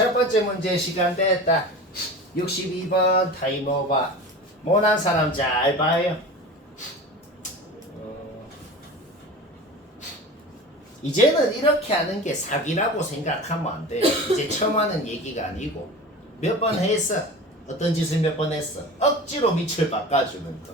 첫 번째 문제 시간 됐다. 62번 타임오버. 못한 사람 잘 봐요. 이제는 이렇게 하는 게 사기라고 생각하면 안 돼요. 이제 처음 하는 얘기가 아니고 몇 번 했어. 어떤 짓을 몇 번 했어. 억지로 밑을 바꿔주는 거.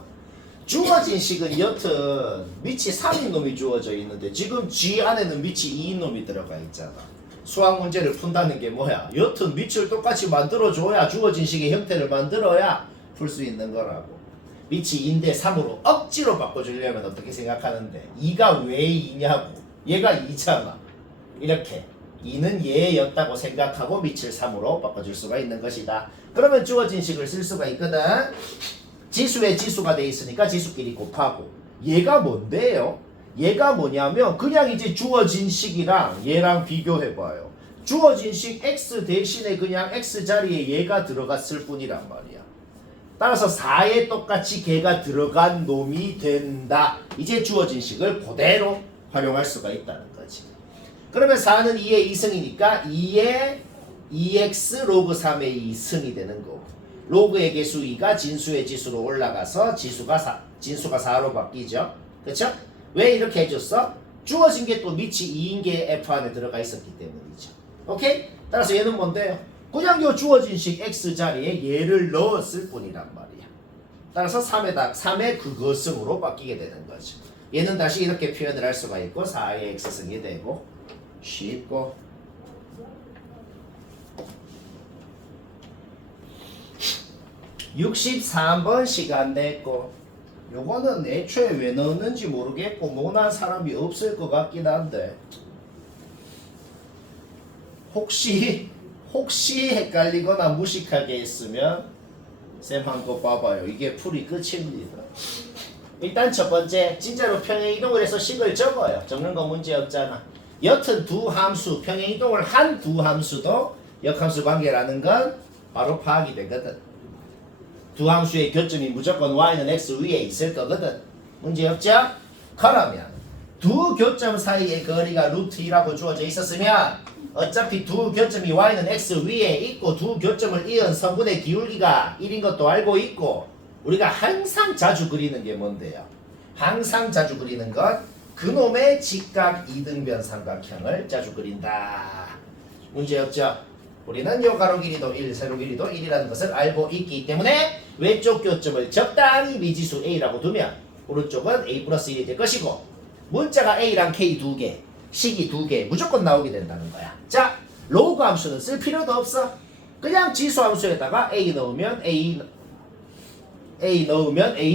주어진 식은 여튼 밑이 3인 놈이 주어져 있는데 지금 G 안에는 밑이 2인 놈이 들어가 있잖아. 수학 문제를 푼다는 게 뭐야? 여튼 밑을 똑같이 만들어줘야 주어진 식의 형태를 만들어야 풀 수 있는 거라고. 밑이 2인데 3으로 억지로 바꿔주려면 어떻게 생각하는데 2가 왜 2냐고. 얘가 2잖아. 이렇게 2는 얘였다고 생각하고 밑을 3으로 바꿔줄 수가 있는 것이다. 그러면 주어진 식을 쓸 수가 있거든. 지수에 지수가 돼 있으니까 지수끼리 곱하고. 얘가 뭔데요? 얘가 뭐냐면 그냥 이제 주어진 식이랑 얘랑 비교해봐요. 주어진 식 x 대신에 그냥 x 자리에 얘가 들어갔을 뿐이란 말이야. 따라서 4에 똑같이 걔가 들어간 놈이 된다. 이제 주어진 식을 그대로 활용할 수가 있다는 거지. 그러면 4는 2의 2승이니까 2의 2x 로그 3의 2승이 되는 거고, 로그의 개수 2가 진수의 지수로 올라가서 진수가 4로 바뀌죠. 그렇죠? 왜 이렇게 해줬어? 주어진 게 또 밑이 2인 게 f 안에 들어가 있었기 때문이죠. 오케이? 따라서 얘는 뭔데요? 그냥 요 주어진 식 x 자리에 얘를 넣었을 뿐이란 말이야. 따라서 3의 그것승으로 바뀌게 되는 거죠. 얘는 다시 이렇게 표현을 할 수가 있고 4의 x승이 되고 쉽고. (63번) 시간 됐고, 요거는 애초에 왜 넣었는지 모르겠고 못한 사람이 없을 것 같긴 한데 혹시 헷갈리거나 무식하게 했으면 쌤 한 거 봐봐요. 이게 풀이 끝입니다. 일단 첫 번째, 진짜로 평행이동을 해서 식을 적어요. 적는 거 문제 없잖아. 여튼 두 함수, 평행이동을 한 두 함수도 역함수 관계라는 건 바로 파악이 되거든. 두 함수의 교점이 무조건 y는 x 위에 있을 거거든. 문제 없죠? 그러면 두 교점 사이의 거리가 루트 2라고 주어져 있었으면 어차피 두 교점이 y는 x 위에 있고 두 교점을 이은 선분의 기울기가 1인 것도 알고 있고, 우리가 항상 자주 그리는 게 뭔데요? 항상 자주 그리는 건 그놈의 직각 이등변 삼각형을 자주 그린다. 문제 없죠? 우리는 요 가로 길이도 1, 세로 길이도 1이라는 것을 알고 있기 때문에 왼쪽 교점을 적당히 미지수 a라고 두면 오른쪽은 a 플러스 1이 될 것이고, 문자가 a랑 k 두 개, 식이 두 개 무조건 나오게 된다는 거야. 자, 로그 함수는 쓸 필요도 없어. 그냥 지수 함수에다가 a 넣으면 a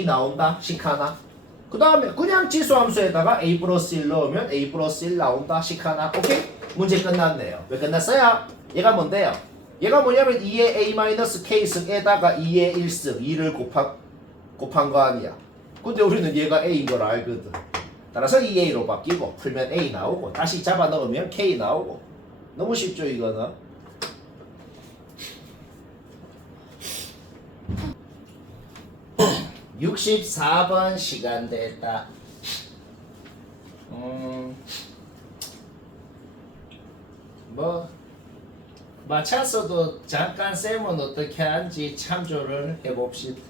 나온다. 식 하나. 그 다음에 그냥 지수 함수에다가 a 플러스 1 넣으면 a 플러스 1 나온다. 식 하나. 오케이? 문제 끝났네요. 왜 끝났어요? 얘가 뭔데요? 얘가 뭐냐면 2의 a-k승에다가 2의 1승 2를 곱한 거 아니야. 근데 우리는 얘가 a인 걸 알거든. 따라서 2a로 바뀌고 풀면 a 나오고 다시 잡아 넣으면 k 나오고. 너무 쉽죠 이거는? (64번) 시간 됐다. 맞췄어도 잠깐 쌤은 어떻게 하는지 참조를 해봅시다.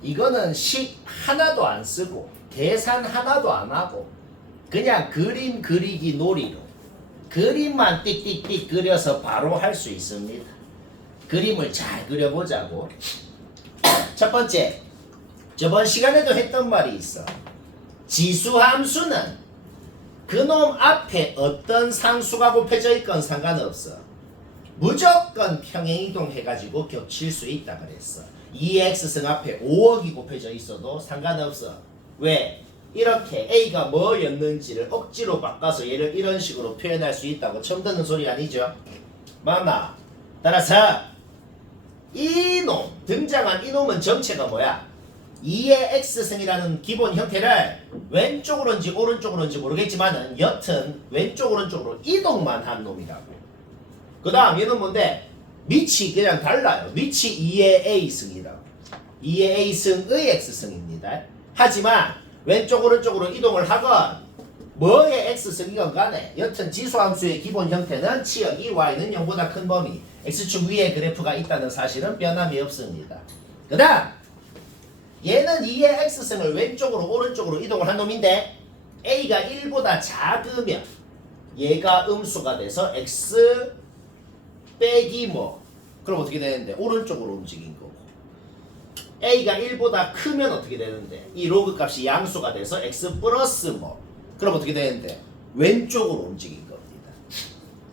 이거는 식 하나도 안 쓰고 계산 하나도 안 하고 그냥 그림 그리기 놀이로 그림만 띡띡띡 그려서 바로 할 수 있습니다. 그림을 잘 그려보자고. 첫 번째, 저번 시간에도 했던 말이 있어. 지수함수는 그놈 앞에 어떤 상수가 곱해져 있건 상관없어. 무조건 평행이동 해가지고 겹칠 수 있다 그랬어. 2x승 앞에 5억이 곱해져 있어도 상관없어. 왜? 이렇게 a가 뭐였는지를 억지로 바꿔서 얘를 이런 식으로 표현할 수 있다고 처음 듣는 소리 아니죠? 맞나? 따라서 이놈, 등장한 이놈은 정체가 뭐야? 2의 x승이라는 기본 형태를 왼쪽으로인지 오른쪽으로인지 모르겠지만은 여튼 왼쪽 오른쪽으로 이동만 한 놈이라고. 그 다음 얘는 뭔데? 밑이 그냥 달라요. 밑이 2의 a승이라고. 2의 a승의 x승입니다. 하지만 왼쪽 오른쪽으로 이동을 하건 뭐의 x승이건 간에 여튼 지수함수의 기본 형태는 치역 이 y는 0보다 큰 범위 x축 위에 그래프가 있다는 사실은 변함이 없습니다. 그 다음 얘는 2의 x승을 왼쪽으로 오른쪽으로 이동을 한 놈인데 a가 1보다 작으면 얘가 음수가 돼서 x 빼기 뭐 그럼 어떻게 되는데 오른쪽으로 움직인 거고 a가 1보다 크면 어떻게 되는데 이 로그 값이 양수가 돼서 x 플러스 뭐 그럼 어떻게 되는데 왼쪽으로 움직인 겁니다.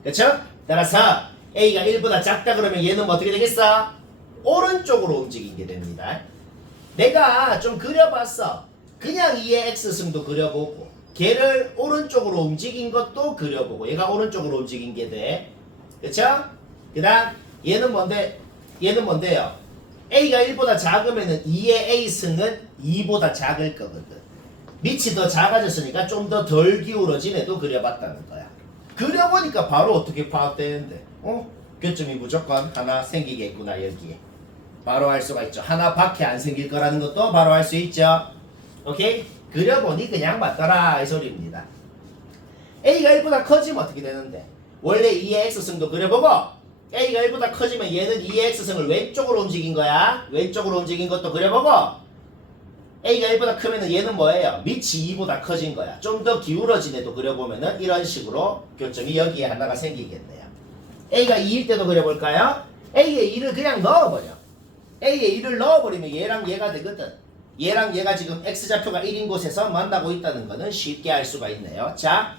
그렇죠? 따라서 a가 1보다 작다 그러면 얘는 뭐 어떻게 되겠어? 오른쪽으로 움직인 게 됩니다. 내가 좀 그려봤어. 그냥 2의 x승도 그려보고 걔를 오른쪽으로 움직인 것도 그려보고 얘가 오른쪽으로 움직인 게 돼. 그쵸? 그 다음 얘는 뭔데요? a가 1보다 작으면은 2의 a승은 2보다 작을 거거든. 밑이 더 작아졌으니까 좀 더 덜 기울어진 애도 그려봤다는 거야. 그려보니까 바로 어떻게 파악되는데 교점이 무조건 하나 생기겠구나 여기에. 바로 할 수가 있죠. 하나밖에 안 생길 거라는 것도 바로 할 수 있죠. 오케이? 그려보니 그냥 맞더라 이 소리입니다. a가 1보다 커지면 어떻게 되는데 원래 2의 x승도 그려보고 a가 1보다 커지면 얘는 2의 x승을 왼쪽으로 움직인 거야. 왼쪽으로 움직인 것도 그려보고 a가 1보다 크면은 얘는 뭐예요? 밑이 2보다 커진 거야. 좀 더 기울어진 애도 그려보면은 이런 식으로 교점이 여기에 하나가 생기겠네요. a가 2일 때도 그려볼까요? a에 2를 그냥 넣어버려. a에 2를 넣어버리면 얘랑 얘가 되거든. 얘랑 얘가 지금 x좌표가 1인 곳에서 만나고 있다는 거는 쉽게 알 수가 있네요. 자,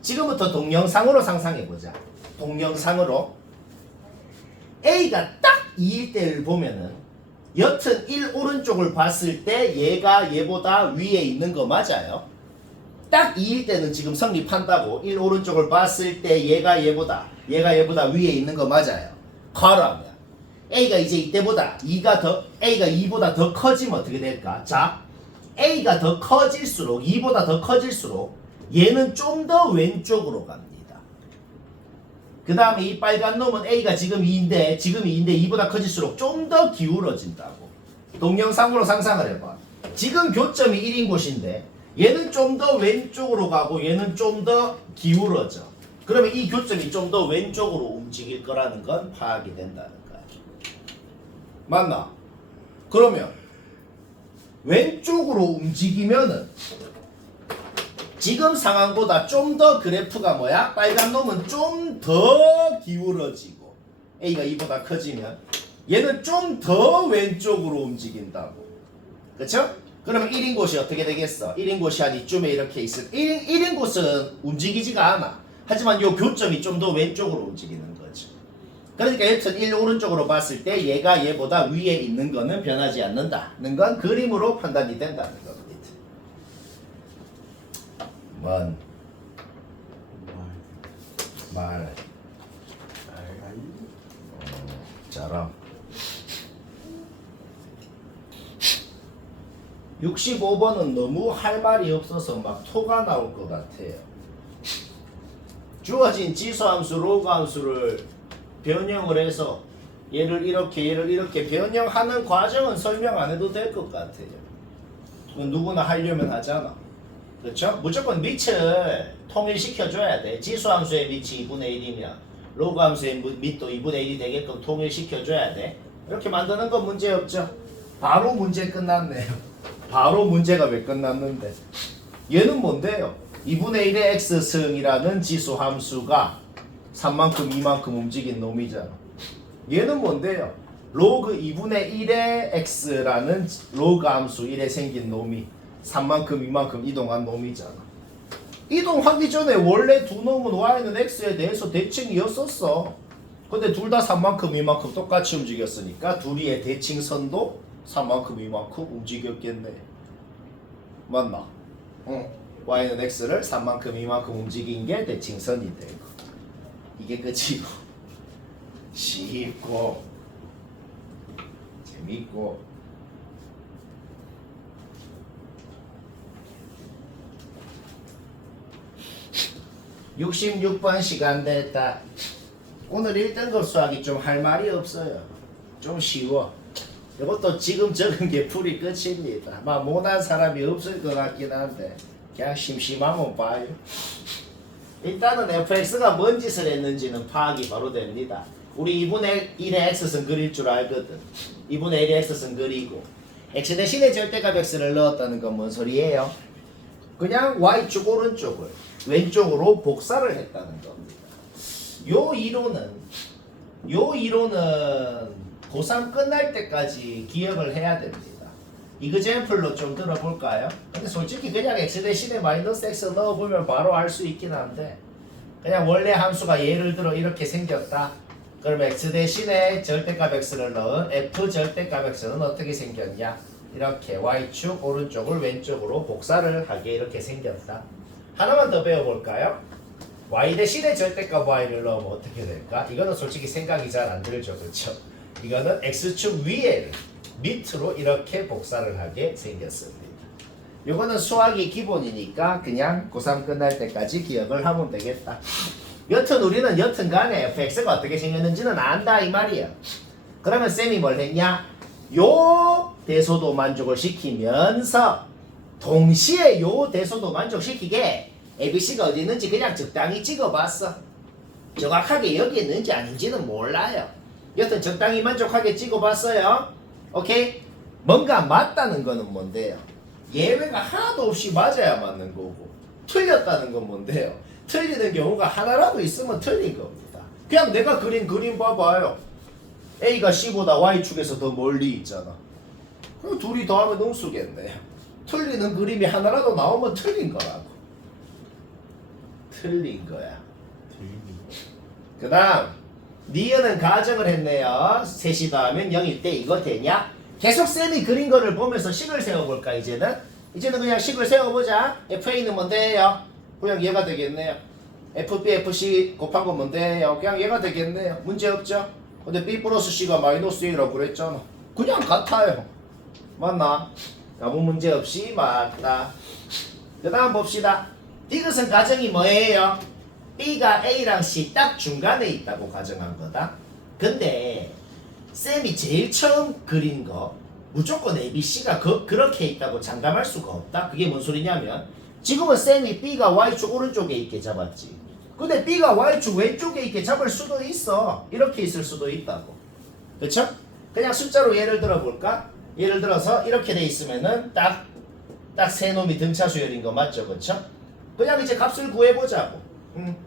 지금부터 동영상으로 상상해보자. 동영상으로 a가 딱 2일 때를 보면은 여튼 1 오른쪽을 봤을 때 얘가 얘보다 위에 있는 거 맞아요? 딱 2일 때는 지금 성립한다고 1 오른쪽을 봤을 때 얘가 얘보다 위에 있는 거 맞아요? 그러면 a가 이제 이때보다 a가 2보다 더 커지면 어떻게 될까? 자, a가 더 커질수록 2보다 더 커질수록 얘는 좀 더 왼쪽으로 갑니다. 그 다음에 이 빨간 놈은 a가 지금 2인데 2보다 커질수록 좀 더 기울어진다고. 동영상으로 상상을 해봐. 지금 교점이 1인 곳인데 얘는 좀 더 왼쪽으로 가고 얘는 좀 더 기울어져. 그러면 이 교점이 좀 더 왼쪽으로 움직일 거라는 건 파악이 된다는 거야. 맞나? 그러면 왼쪽으로 움직이면은 지금 상황보다 좀 더 그래프가 뭐야? 빨간 놈은 좀 더 기울어지고 a가 2보다 커지면 얘는 좀 더 왼쪽으로 움직인다고. 그쵸? 그러면 1인 곳이 어떻게 되겠어? 1인 곳이 한 이쯤에 이렇게 있을 1인 곳은 움직이지가 않아. 하지만 이 교점이 좀 더 왼쪽으로 움직이는 거지. 그러니까 여튼 1 오른쪽으로 봤을 때 얘가 얘보다 위에 있는 거는 변하지 않는다는 건 그림으로 판단이 된다는 겁니다. 말. 자랑. 65번은 너무 할 말이 없어서 막 토가 나올 것 같아요. 주어진 지수함수, 로그함수를 변형을 해서 얘를 이렇게 변형하는 과정은 설명 안 해도 될 것 같아요. 누구나 하려면 하잖아. 그렇죠? 무조건 밑을 통일시켜줘야 돼. 지수함수의 밑이 2분의 1이면 로그함수의 밑도 2분의 1이 되게끔 통일시켜줘야 돼. 이렇게 만드는 건 문제없죠. 바로 문제 끝났네요. 바로 문제가 왜 끝났는데 얘는 뭔데요? 2분의 1의 x승이라는 지수함수가 3만큼 2만큼 움직인 놈이잖아. 얘는 뭔데요? 로그 2분의 1의 x라는 로그 함수 1에 생긴 놈이 3만큼 2만큼 이동한 놈이잖아. 이동하기 전에 원래 두 놈은 y는 x에 대해서 대칭이었었어. 근데 둘 다 3만큼 2만큼 똑같이 움직였으니까 둘이의 대칭선도 3만큼 2만큼 움직였겠네. 맞나? 응. y는 x를 3만큼 2만큼 움직인 게 대칭선이 되고 이게 끝이고 쉽고 재밌고 66번 시간 됐다. 오늘 1등급 수학이 좀 할 말이 없어요. 좀 쉬워. 이것도 지금 적은 게 풀이 끝입니다. 막 못한 사람이 없을 것 같긴 한데 그냥 심심하면 봐요. 일단은 fx가 뭔 짓을 했는지는 파악이 바로 됩니다. 우리 2분의 1의 x승 그릴 줄 알거든. 2분의 1의 x승 그리고 x 대신에 절대값 x를 넣었다는 건 뭔 소리예요? 그냥 y축 오른쪽을 왼쪽으로 복사를 했다는 겁니다. 요 이론은 고3 끝날 때까지 기억을 해야 됩니다. 이그젠플로 좀 들어볼까요? 근데 솔직히 그냥 x 대신에 마이너스 x 넣어보면 바로 알 수 있긴 한데 그냥 원래 함수가 예를 들어 이렇게 생겼다. 그러면 x 대신에 절대값 x를 넣은 f 절대값 x는 어떻게 생겼냐? 이렇게 y축 오른쪽을 왼쪽으로 복사를 하게 이렇게 생겼다. 하나만 더 배워볼까요? y 대신에 절대값 y를 넣으면 어떻게 될까? 이거는 솔직히 생각이 잘 안 들죠, 그렇죠? 이거는 x축 위에를 밑으로 이렇게 복사를 하게 생겼습니다. 요거는 수학이 기본이니까 그냥 고3 끝날 때까지 기억을 하면 되겠다. 여튼 우리는 여튼간에 fx가 어떻게 생겼는지는 안다 이 말이야. 그러면 쌤이 뭘 했냐? 요 대소도 만족을 시키면서 동시에 요 대소도 만족시키게 ABC가 어디 있는지 그냥 적당히 찍어봤어. 정확하게 여기 있는지 아닌지는 몰라요. 여튼 적당히 만족하게 찍어봤어요. 오케이? 뭔가 맞다는 거는 뭔데요? 예외가 하나도 없이 맞아야 맞는 거고 틀렸다는 건 뭔데요? 틀리는 경우가 하나라도 있으면 틀린 겁니다. 그냥 내가 그린 그림 봐봐요. A가 C보다 Y축에서 더 멀리 있잖아. 그럼 둘이 더하면 능수겠네요. 틀리는 그림이 하나라도 나오면 틀린 거라고. 틀린 거야. 그 다음 니은은 가정을 했네요. 셋이 더하면 0일 때 이거 되냐? 계속 쌤이 그린 거를 보면서 식을 세워볼까 이제는 그냥 식을 세워보자. FA는 뭔데요? 그냥 얘가 되겠네요. FB, FC 곱한 건 뭔데요? 그냥 얘가 되겠네요. 문제없죠? 근데 B 플러스 C가 마이너스 A라고 그랬잖아. 그냥 같아요. 맞나? 아무 문제 없이 맞다. 그 다음 봅시다. 이것은 가정이 뭐예요? B가 A랑 C 딱 중간에 있다고 가정한 거다. 근데 쌤이 제일 처음 그린 거 무조건 A, B, C가 그렇게 있다고 장담할 수가 없다. 그게 뭔 소리냐면 지금은 쌤이 B가 Y축 오른쪽에 있게 잡았지. 근데 B가 Y축 왼쪽에 있게 잡을 수도 있어. 이렇게 있을 수도 있다고. 그쵸? 그냥 숫자로 예를 들어 볼까? 예를 들어서 이렇게 돼 있으면은 딱 세 놈이 등차 수열인 거 맞죠? 그쵸? 그냥 이제 값을 구해보자고.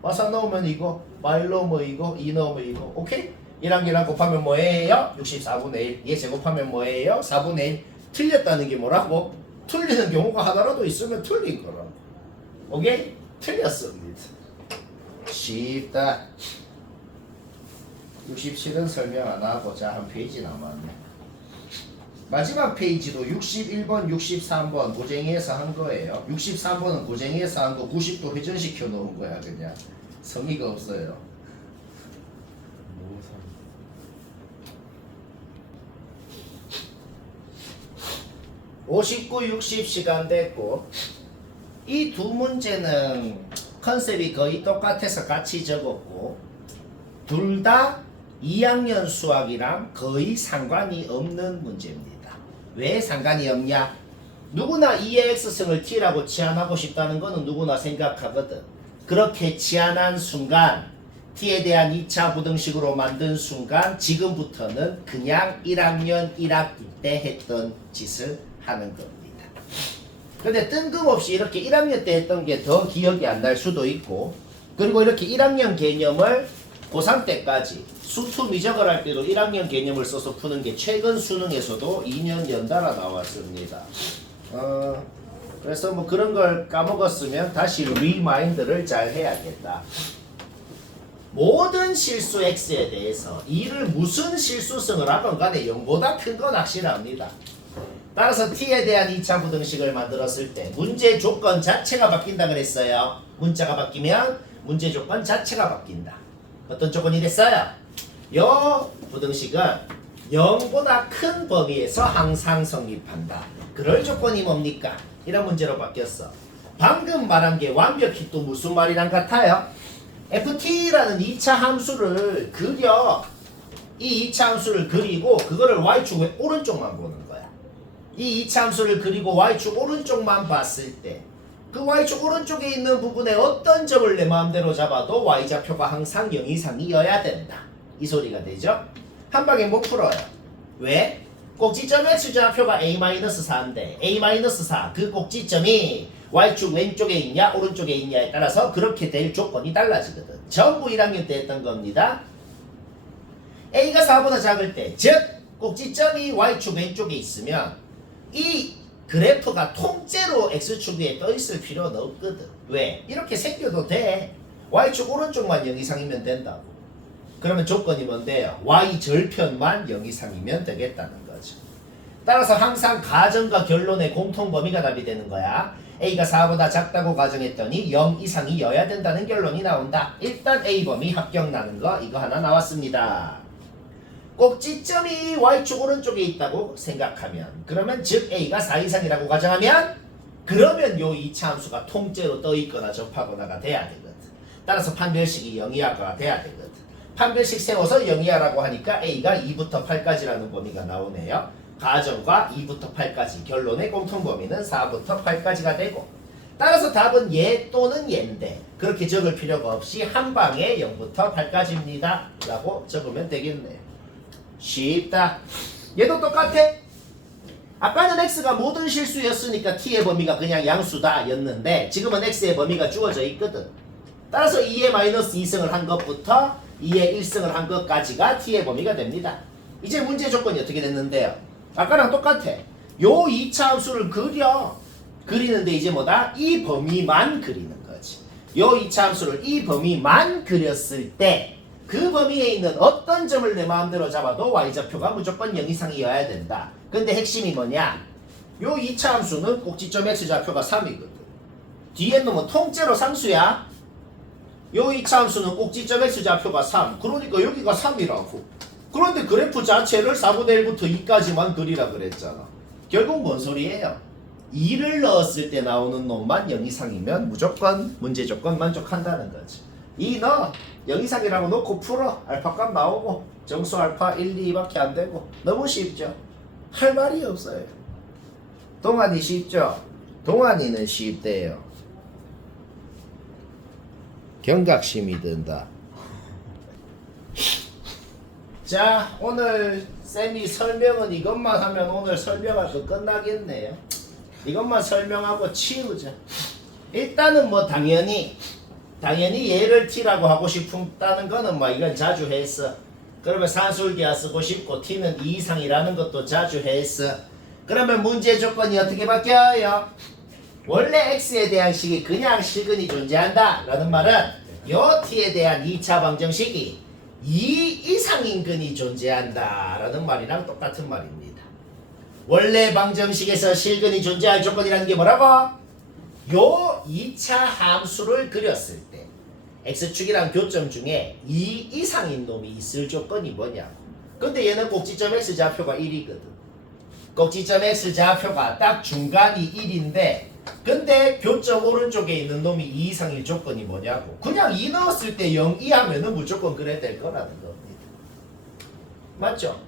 와서 넣으면 이거, 마일 넣으면 이거, 2 넣으면 이거. 오케이? 1랑 1랑 곱하면 뭐예요? 64분의 1. 얘 제곱하면 뭐예요? 4분의 1. 틀렸다는 게 뭐라고? 틀리는 경우가 하나라도 있으면 틀린 거라고. 오케이? 틀렸습니다. 쉽다. 67은 설명 안 하고 자 한 페이지 남았네. 마지막 페이지도 61번, 63번 고쟁이에서 한 거예요. 63번은 고쟁이에서 한 거 90도 회전시켜 놓은 거야 그냥. 성의가 없어요. 59, 60 시간 됐고 이 두 문제는 컨셉이 거의 똑같아서 같이 적었고 둘 다 2학년 수학이랑 거의 상관이 없는 문제입니다. 왜 상관이 없냐? 누구나 2의 x승을 t라고 치환하고 싶다는 거는 누구나 생각하거든. 그렇게 치환한 순간 t에 대한 2차 부등식으로 만든 순간 지금부터는 그냥 1학년 1학기 때 했던 짓을 하는 겁니다. 근데 뜬금없이 이렇게 1학년 때 했던 게 더 기억이 안 날 수도 있고 그리고 이렇게 1학년 개념을 고3 때까지 수투 미적을 할 때도 1학년 개념을 써서 푸는 게 최근 수능에서도 2년 연달아 나왔습니다. 그래서 뭐 그런 걸 까먹었으면 다시 리마인드를 잘 해야겠다. 모든 실수 x에 대해서 이를 무슨 실수성을 하건 간에 0보다 큰 건 확실합니다. 따라서 t에 대한 2차 부등식을 만들었을 때 문제 조건 자체가 바뀐다 그랬어요. 문자가 바뀌면 문제 조건 자체가 바뀐다. 어떤 조건이 됐어요? 요 부등식은 0보다 큰 범위에서 항상 성립한다. 그럴 조건이 뭡니까? 이런 문제로 바뀌었어. 방금 말한 게 완벽히 또 무슨 말이랑 같아요? ft라는 2차 함수를 그려. 이 2차 함수를 그리고 그거를 y축 오른쪽만 보는 거야. 이 2차 함수를 그리고 y축 오른쪽만 봤을 때 그 y축 오른쪽에 있는 부분에 어떤 점을 내 마음대로 잡아도 y좌표가 항상 0 이상이어야 된다. 이 소리가 되죠? 한 방에 못 풀어요. 왜? 꼭지점 x좌표가 a-4인데 a-4 그 꼭지점이 y축 왼쪽에 있냐 오른쪽에 있냐에 따라서 그렇게 될 조건이 달라지거든. 전부 1학년 때 했던 겁니다. a가 4보다 작을 때, 즉 꼭지점이 y축 왼쪽에 있으면 이 그래프가 통째로 x축 위에 떠 있을 필요는 없거든. 왜? 이렇게 생겨도 돼. y축 오른쪽만 0 이상이면 된다고. 그러면 조건이 뭔데요? y 절편만 0 이상이면 되겠다는 거죠. 따라서 항상 가정과 결론의 공통 범위가 답이 되는 거야. a가 4보다 작다고 가정했더니 0 이상이어야 된다는 결론이 나온다. 일단 a 범위 합격 나는 거 이거 하나 나왔습니다. 꼭지점이 y축 오른쪽에 있다고 생각하면, 그러면 즉 a가 4 이상이라고 가정하면, 그러면 요 2차 함수가 통째로 떠 있거나 접하거나가 돼야 되거든. 따라서 판별식이 0이하가 돼야 되거든. 판별식 세워서 0이하라고 하니까 a가 2부터 8까지라는 범위가 나오네요. 가정과 2부터 8까지, 결론의 공통 범위는 4부터 8까지가 되고, 따라서 답은 얘 또는 얘인데 그렇게 적을 필요가 없이 한 방에 0부터 8까지입니다 라고 적으면 되겠네요. 쉽다. 얘도 똑같아. 아까는 x가 모든 실수였으니까 t의 범위가 그냥 양수다 였는데 지금은 x의 범위가 주어져 있거든. 따라서 2의 마이너스 2승을 한 것부터 2의 1승을 한 것까지가 t의 범위가 됩니다. 이제 문제 조건이 어떻게 됐는데요? 아까랑 똑같아. 요 2차 함수를 그리는데 이제 뭐다? 이 범위만 그리는 거지. 요 2차 함수를 이 범위만 그렸을 때 그 범위에 있는 어떤 점을 내 마음대로 잡아도 y좌표가 무조건 0 이상이어야 된다. 근데 핵심이 뭐냐? 요 2차 함수는 꼭지점 x좌표가 3이거든. 뒤에 놈은 통째로 상수야. 요 2차 함수는 꼭지점 x좌표가 3. 그러니까 여기가 3이라고. 그런데 그래프 자체를 4분의 1부터 2까지만 그리라 그랬잖아. 결국 뭔 소리예요? 2를 넣었을 때 나오는 놈만 0 이상이면 무조건 문제 조건 만족한다는 거지. 2 넣어. 0 이상이라고 놓고 풀어. 알파값 나오고 정수 알파 1, 2밖에 안 되고. 너무 쉽죠? 할 말이 없어요. 동안이 쉽죠? 동안이는 쉽대요. 경각심이 든다. 자, 오늘 쌤이 설명은 이것만 하면 오늘 설명할 거 끝나겠네요. 이것만 설명하고 치우자. 일단은 뭐 당연히 얘를 t라고 하고 싶다는 거는 뭐 이건 자주 했어. 그러면 산술기하 쓰고 싶고 t는 2 이상이라는 것도 자주 했어. 그러면 문제 조건이 어떻게 바뀌어요? 원래 x에 대한 식이 그냥 실근이 존재한다 라는 말은 요 t에 대한 2차 방정식이 2 이상인 근이 존재한다 라는 말이랑 똑같은 말입니다. 원래 방정식에서 실근이 존재할 조건이라는 게 뭐라고? 요 2차 함수를 그렸을 때 x축이랑 교점 중에 2 이상인 놈이 있을 조건이 뭐냐고. 근데 얘는 꼭지점 x좌표가 1이거든. 꼭지점 x좌표가 딱 중간이 1인데 근데 교점 오른쪽에 있는 놈이 2 이상일 조건이 뭐냐고. 그냥 2 넣었을 때 0 이하면은 무조건 그래야 될 거라는 겁니다. 맞죠?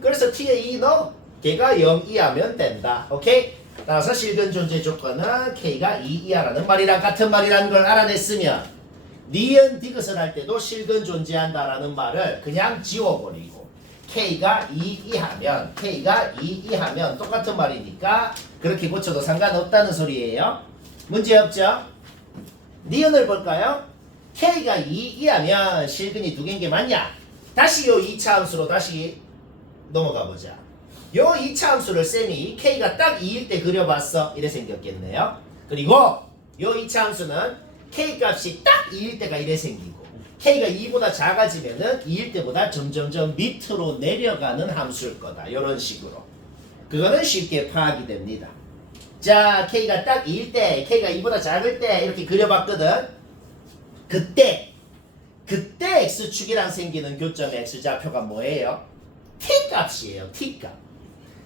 그래서 t에 2 넣어. 걔가 0 이하면 된다. 오케이? 따라서 실근 존재 조건은 k가 2 이하라는 말이랑 같은 말이라는 걸 알아냈으면 니은 디귿을 할 때도 실근 존재한다라는 말을 그냥 지워버리고 k가 2 이하면 똑같은 말이니까 그렇게 고쳐도 상관없다는 소리예요. 문제 없죠? 니은을 볼까요? k가 2 이하면 실근이 2개인 게 맞냐? 다시 요 2차 함수로 다시 넘어가 보자. 요 2차 함수를 쌤이 k가 딱 2일 때 그려봤어. 이래 생겼겠네요. 그리고 요 2차 함수는 k 값이 딱 2일 때가 이래 생기고 k가 2보다 작아지면은 2일 때보다 점점점 밑으로 내려가는 함수일 거다. 요런 식으로. 그거는 쉽게 파악이 됩니다. 자, k가 딱 2일 때, k가 2보다 작을 때 이렇게 그려봤거든. 그때 x축이랑 생기는 교점 x좌표가 뭐예요? t값이에요. t값.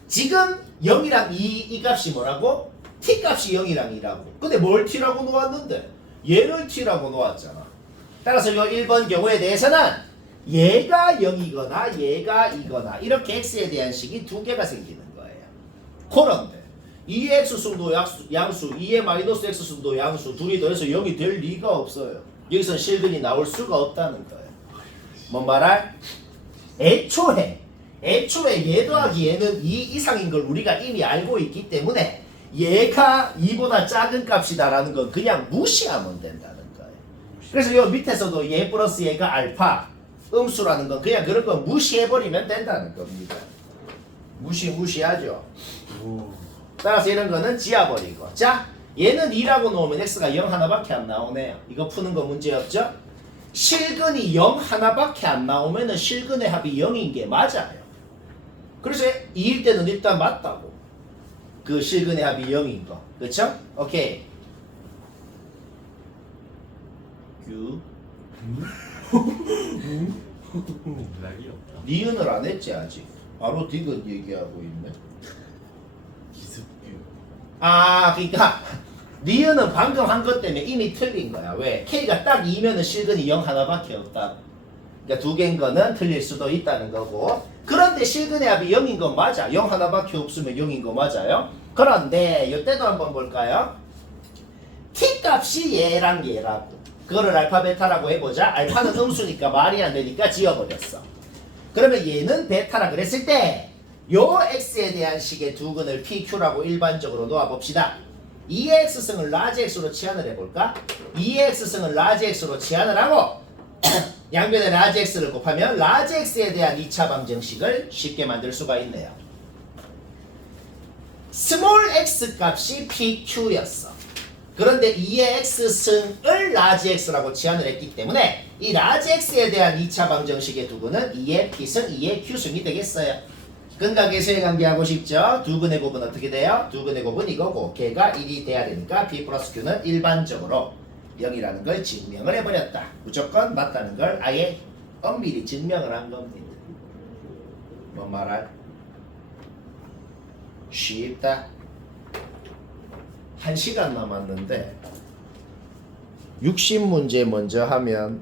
지금 0이랑 이 값이 뭐라고? t값이 0이랑 2라고. 근데 뭘 t라고 놓았는데? 얘를 t라고 놓았잖아. 따라서 요 1번 경우에 대해서는 얘가 0이거나 얘가 2거나 이렇게 x에 대한 식이 두 개가 생기는 거예요. 그런데 2의 x승도 양수 2의 마이너스 x승도 양수 둘이 더해서 0이 될 리가 없어요. 여기서 실근이 나올 수가 없다는 거예요. 뭔 말할? 애초에 얘 더하기 얘는 2 이상인 걸 우리가 이미 알고 있기 때문에 얘가 2보다 작은 값이다라는 건 그냥 무시하면 된다는 거예요. 그래서 요 밑에서도 얘 플러스 얘가 알파 음수라는 건 그냥 그런 건 무시해버리면 된다는 겁니다. 무시하죠. 따라서 이런 거는 지워버리고. 자, 얘는 2라고 놓으면 x가 0 하나밖에 안 나오네요. 이거 푸는 거 문제였죠? 실근이 0 하나밖에 안 나오면은 실근의 합이 0인 게 맞아요. 그래서 2일 때는 일단 맞다고. 그 실근의 합이 0인 거. 그쵸? 오케이. 큐. 날이 없다. 니은을 안 했지 아직. 바로 디귿 얘기하고 있네. 기습규. 아, 그러니까 니은은 방금 한 것 때문에 이미 틀린 거야. 왜? K가 딱 2면은 실근이 0 하나밖에 없다. 그러니까 두 개인 거는 틀릴 수도 있다는 거고. 그런데 실근의 합이 0인 건 맞아. 0 하나밖에 없으면 0인 거 맞아요. 그런데 이때도 한번 볼까요? T 값이 얘랑 얘라고. 그거를 알파 베타라고 해보자. 알파는 음수니까 말이 안 되니까 지워버렸어. 그러면 얘는 베타라 그랬을 때 요 x에 대한 식의 두근을 PQ라고 일반적으로 놓아봅시다. 2의 x승을 라지 x로 치환을 해볼까? 2의 x승을 라지 x로 치환을 하고 양변에 라지 x를 곱하면 라지 x에 대한 2차 방정식을 쉽게 만들 수가 있네요. 스몰 x 값이 PQ였어. 그런데 2의 x승을 라지 x라고 치환을 했기 때문에 이 라지 x에 대한 2차 방정식의 두근은 2의 p승, 2의 q승이 되겠어요. 근각계수의 관계하고 싶죠? 두근의 곱은 어떻게 돼요? 두근의 곱은 이거고 걔가 1이 돼야 되니까 p 플러스 q는 일반적으로 0이라는 걸 증명을 해버렸다. 무조건 맞다는 걸 아예 엄밀히 증명을 한 겁니다. 뭐 말할? 쉽다. 1시간 남았는데 60문제 먼저 하면